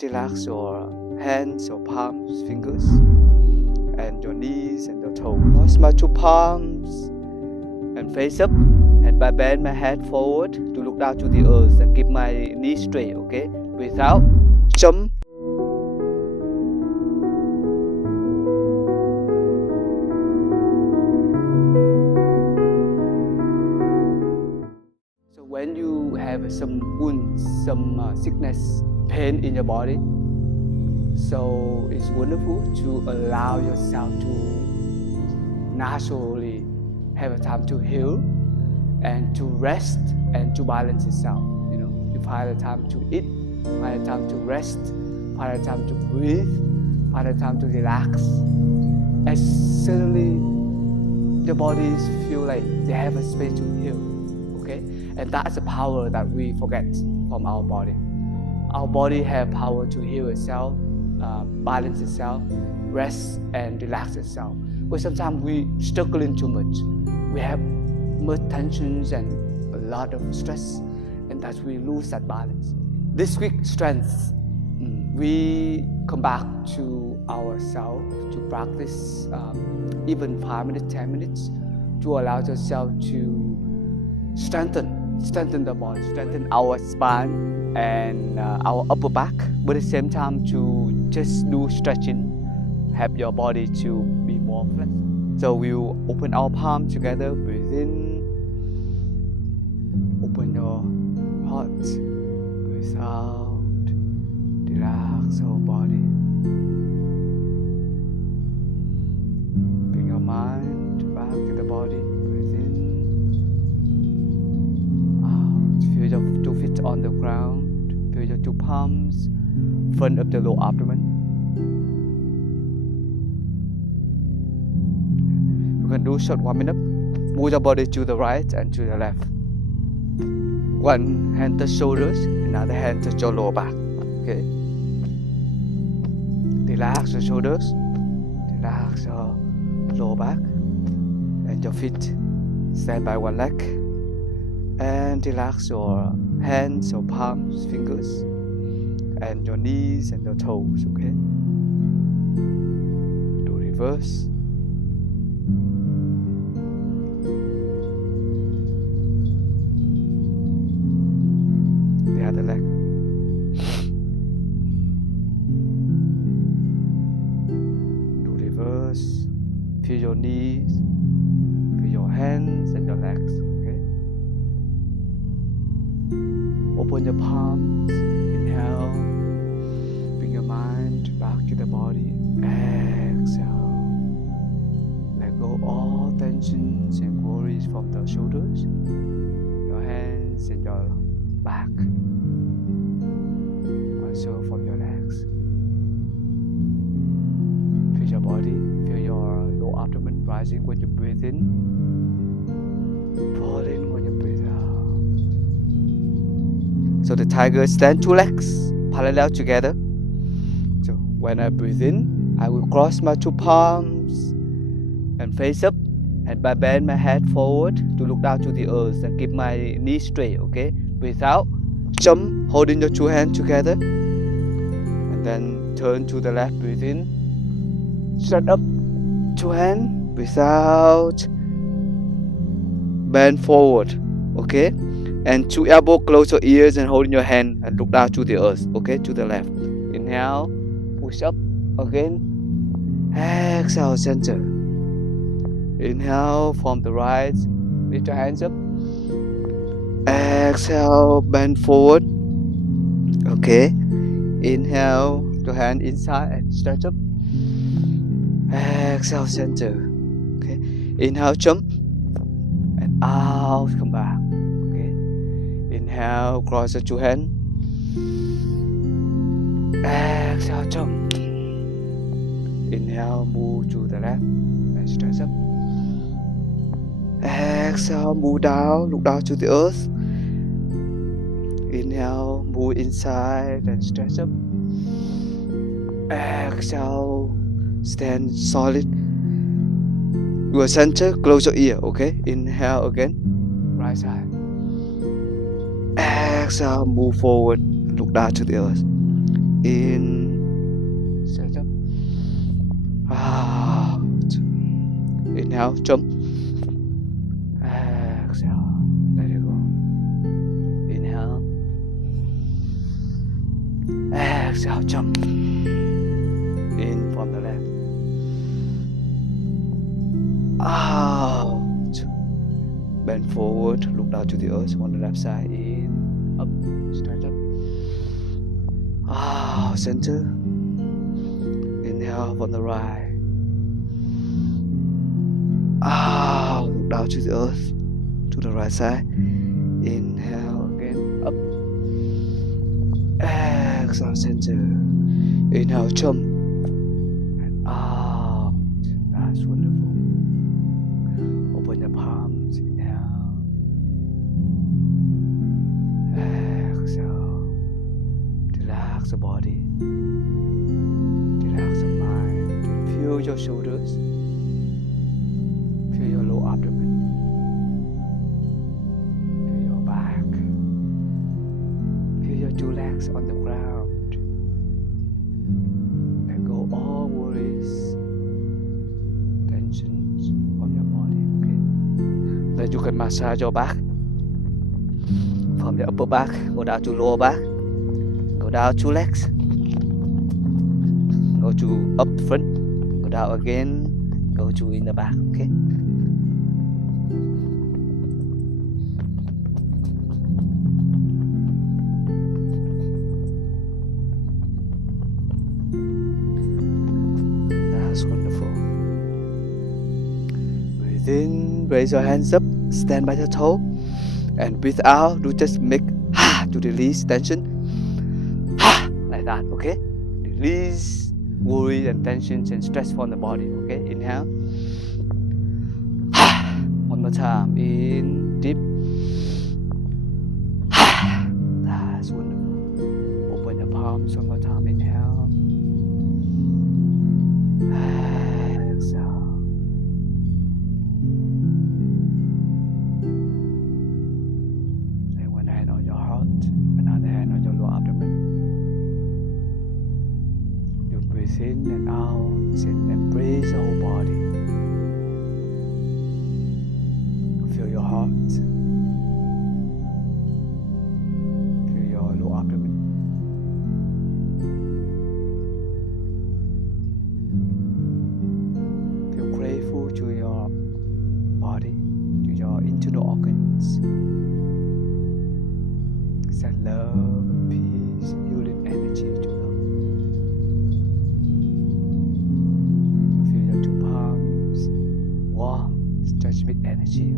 Relax your hands, your palms, fingers, and your knees and your toes. Cross my two palms and face up, and I bend my head forward to look down to the earth and keep my knees straight, okay? Breathe out, jump. So when you have some wounds, some sickness, pain in your body, so it's wonderful to allow yourself to naturally have a time to heal and to rest and to balance itself. You know, you find a time to eat, find a time to rest, find a time to breathe, find a time to relax, and suddenly the bodies feel like they have a space to heal. Okay, and that's the power that we forget from our body. Our body has power to heal itself, balance itself, rest and relax itself. But sometimes we struggling too much. We have much tensions and a lot of stress, and that we lose that balance. This week, strength. We come back to ourselves to practice even 5 minutes, 10 minutes, to allow yourself to strengthen the body, strengthen our spine and our upper back, but at the same time to just do stretching, help your body to be more flexible. So we'll open our palms together, breathe in, open your heart, breathe out, relax our body. Bring your mind back to the body, breathe in, out, feel your 2 feet on the ground, feel your 2 palms, front of the lower abdomen. You can do short 1 minute. Move your body to the right and to the left. One hand touch shoulders, another hand touch your lower back. Okay. Relax your shoulders, relax your lower back, and your feet. Stand by one leg, and relax your hands, your palms, fingers, and your knees and your toes. Okay. Do reverse. The other leg. Do reverse. Feel your knees, feel your hands and your legs. Okay. Open your palms. Inhale. Bring your mind back to the body. Exhale. Let go all tensions and worries from the shoulders, your hands and your back. Also from your legs. Feel your body, feel your lower abdomen rising when you breathe in, falling when you breathe out. So the tiger stands 2 legs parallel together. So when I breathe in, I will cross my 2 palms and face up, and I bend my head forward to look down to the earth and keep my knees straight. Okay, breathe out, jump, holding your 2 hands together, and then turn to the left, breathe in, straight up, 2 hands, breathe out, bend forward. Okay, and 2 elbows close your ears and holding your hand and look down to the earth. Okay, to the left. Inhale, push up again. Exhale, center. Inhale from the right, lift your hands up. Exhale, bend forward. Okay. Inhale, your hand inside and stretch up. Exhale, center. Okay. Inhale, jump. And out, come back. Okay. Inhale, cross your 2 hands. Exhale, jump. Inhale, move to the left and stretch up. Exhale, move down, look down to the earth. Inhale, move inside and stretch up. Exhale, stand solid. Your center, close your ear. Okay. Inhale again, right side. Exhale, move forward, look down to the earth. In, stretch up. Out. Inhale, jump. Exhale, let it go. Inhale. Exhale, jump. In from the left. Out. Bend forward, look down to the earth on the left side. In, up, stretch up. Out, center. Inhale from the right. Out, look down to the earth, to the right side. Inhale again, up. Exhale, center. Inhale, jump. And out. That's wonderful. Open your palms. Inhale. Exhale. Relax the body. Relax the mind. Feel your shoulders. Feel your low abdomen. Feel your back. Feel your two legs on the ground. Let go all worries, tensions from your body, okay? Then you can massage your back. From the upper back, go down to lower back. Go down two legs. Go to up front. Go down again. Go to in the back, okay? That's wonderful. Breathe in, raise your hands up, stand by the toe, and breathe out. Do just make to release tension. Like that, okay? Release worry and tensions and stress from the body, okay? Inhale. One more time. In, deep. That's wonderful. Open your palms one more time. Inhale. Exhale. And one hand on your heart, another hand on your lower abdomen. You breathe in and out and embrace the whole body. Feel your heart. Feel your lower abdomen. Feel grateful to your body, to your internal organs. Send love, peace, healing energy to them. You feel your two palms warm, stretched with energy